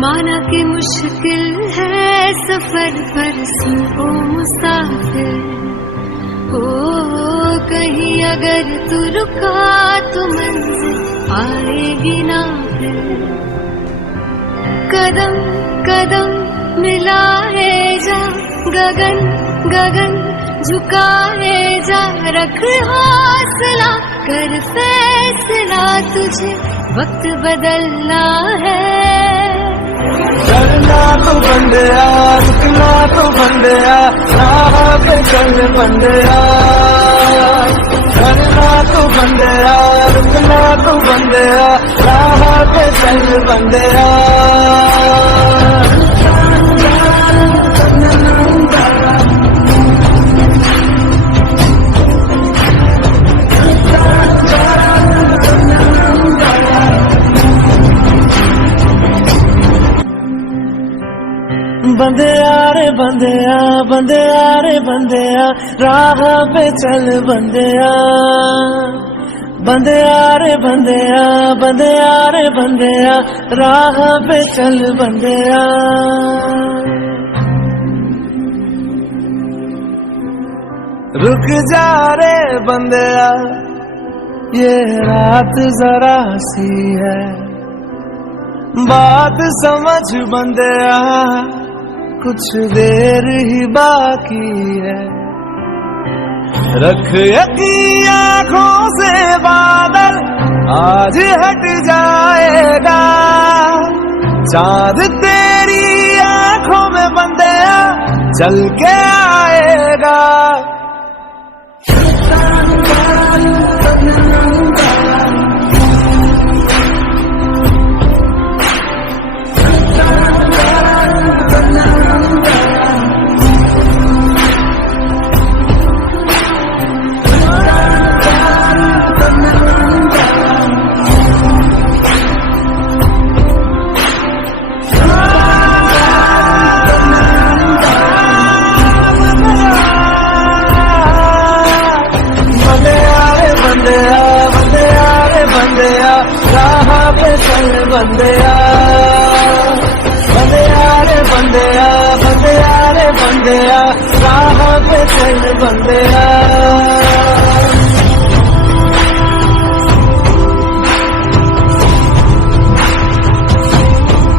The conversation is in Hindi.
माना कि मुश्किल है सफर पर सुन ओ मुसाफिर, ओ कहीं अगर तू रुका तो मंजिल आएगी ना फिर। कदम कदम मिलाए जा, गगन गगन झुकाए जा, रख हौसला कर फैसला, तुझे वक्त बदलना है। चलना तो बंदिया, रुकना तो बंदिया, राह पे चल बंदिया। चलना तो बंदिया, रुकना तो बंदिया, राह पे चल बंदिया। बंदिया रे बंदिया, बंदिया रे बंदिया, राह पे चल बंदिया। बंदिया रे बंदिया, बंदिया रे बंदिया, राह पे चल बंदिया। रुक जा रे बंदिया, ये रात जरा सी है, बात समझ बंदिया, कुछ देर ही बाकी है। रख यकीन आँखों से बादल, आज हट जाएगा। चांद तेरी आँखों में बंदिया चल के आएगा। राह पे चल बंदिया, बंदिया रे बंदिया, बंदिया रे बंदिया, राह पे चल बंदिया।